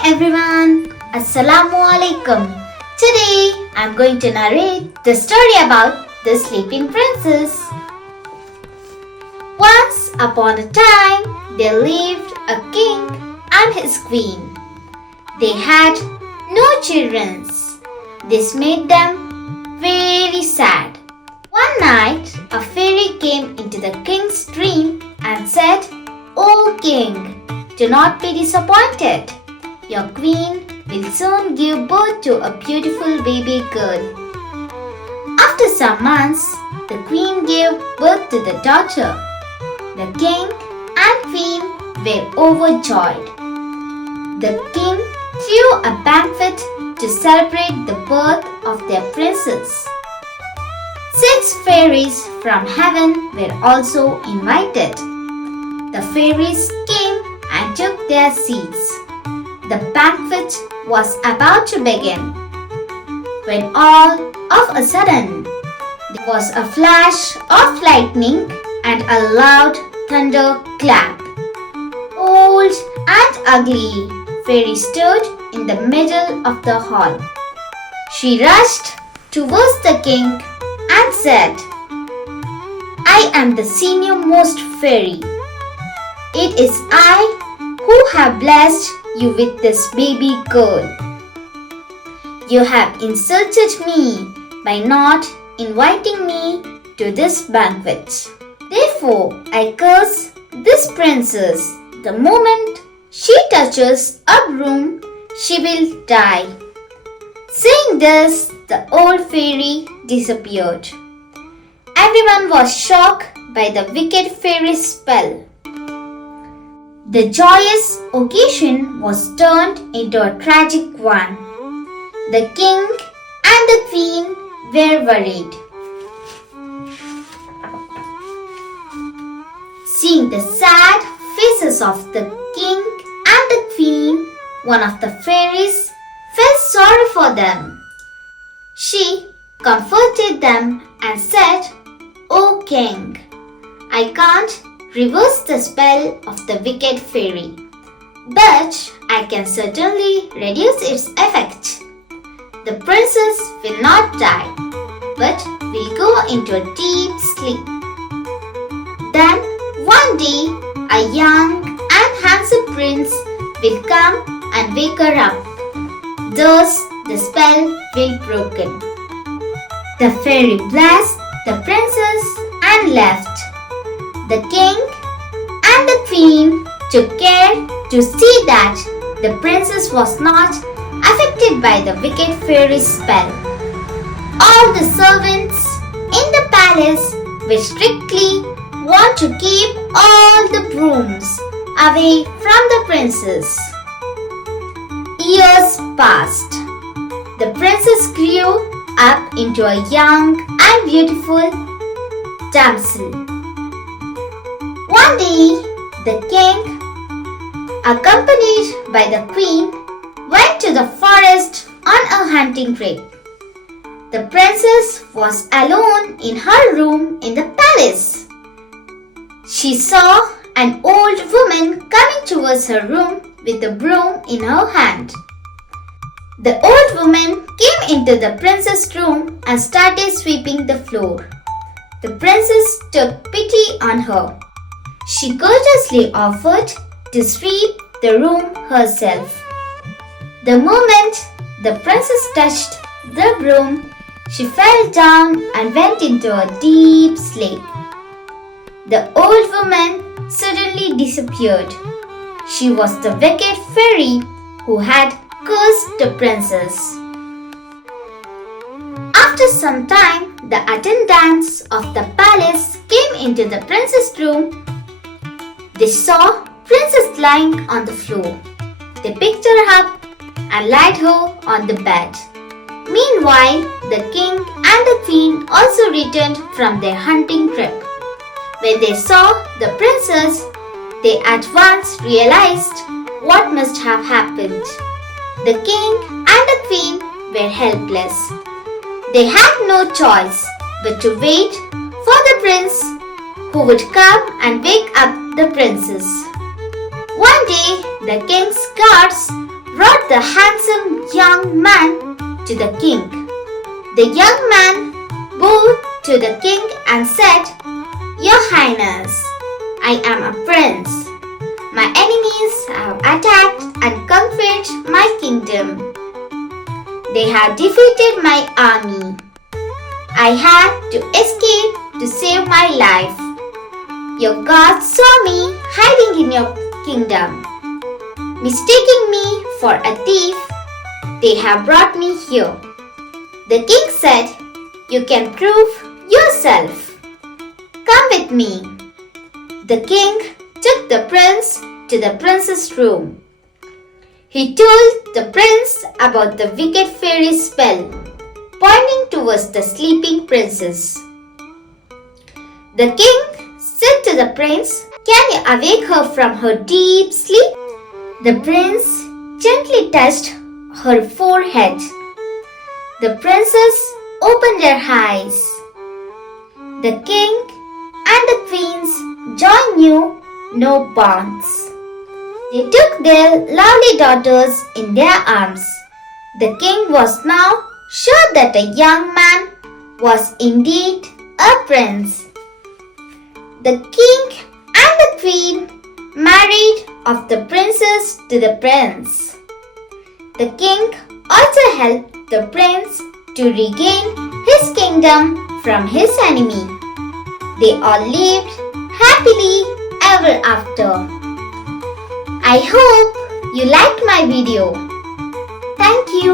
Hi everyone, Assalamu alaikum. Today I'm going to narrate the story about the sleeping princess. Once upon a time, there lived a king and his queen. They had no children. This made them very sad. One night, a fairy came into the king's dream and said, "O king, do not be disappointed. Your queen will soon give birth to a beautiful baby girl." After some months, the queen gave birth to the daughter. The king and queen were overjoyed. The king threw a banquet to celebrate the birth of their princess. 6 fairies from heaven were also invited. The fairies came and took their seats. The banquet was about to begin when all of a sudden there was a flash of lightning and a loud thunderclap. Old and ugly fairy stood in the middle of the hall. She rushed towards the king and said, "I am the senior most fairy. It is I who have blessed you with this baby girl. You have insulted me by not inviting me to this banquet. Therefore, I curse this princess. The moment she touches a broom, she will die." Saying this, the old fairy disappeared. Everyone was shocked by the wicked fairy's spell. The joyous occasion was turned into a tragic one. The king and the queen were worried. Seeing the sad faces of the king and the queen, one of the fairies felt sorry for them. She comforted them and said, "O king, I can't reverse the spell of the wicked fairy, but I can certainly reduce its effect. The princess will not die, but will go into a deep sleep. Then one day a young and handsome prince will come and wake her up. Thus the spell will be broken." The fairy blessed the princess and left. The king and the queen took care to see that the princess was not affected by the wicked fairy's spell. All the servants in the palace were strictly warned to keep all the brooms away from the princess. Years passed. The princess grew up into a young and beautiful damsel. One day, the king, accompanied by the queen, went to the forest on a hunting trip. The princess was alone in her room in the palace. She saw an old woman coming towards her room with a broom in her hand. The old woman came into the princess' room and started sweeping the floor. The princess took pity on her. She courteously offered to sweep the room herself. The moment the princess touched the broom, she fell down and went into a deep sleep. The old woman suddenly disappeared. She was the wicked fairy who had cursed the princess. After some time, the attendants of the palace came into the princess' room. They saw princess lying on the floor. They picked her up and laid her on the bed. Meanwhile, the king and the queen also returned from their hunting trip. When they saw the princess, they at once realized what must have happened. The king and the queen were helpless. They had no choice but to wait for the prince who would come and wake up the princess. One day, the king's guards brought the handsome young man to the king. The young man bowed to the king and said, "Your Highness, I am a prince. My enemies have attacked and conquered my kingdom. They have defeated my army. I had to escape to save my life. Your gods saw me hiding in your kingdom. Mistaking me for a thief, they have brought me here." The king said, "You can prove yourself. Come with me." The king took the prince to the prince's room. He told the prince about the wicked fairy spell, pointing towards the sleeping princess. The king said to the prince, "Can you awake her from her deep sleep?" The prince gently touched her forehead. The princess opened her eyes. The king and the queen's joy knew no bounds. They took their lovely daughters in their arms. The king was now sure that the young man was indeed a prince. The king and the queen married off the princess to the prince. The king also helped the prince to regain his kingdom from his enemy. They all lived happily ever after. I hope you liked my video. Thank you.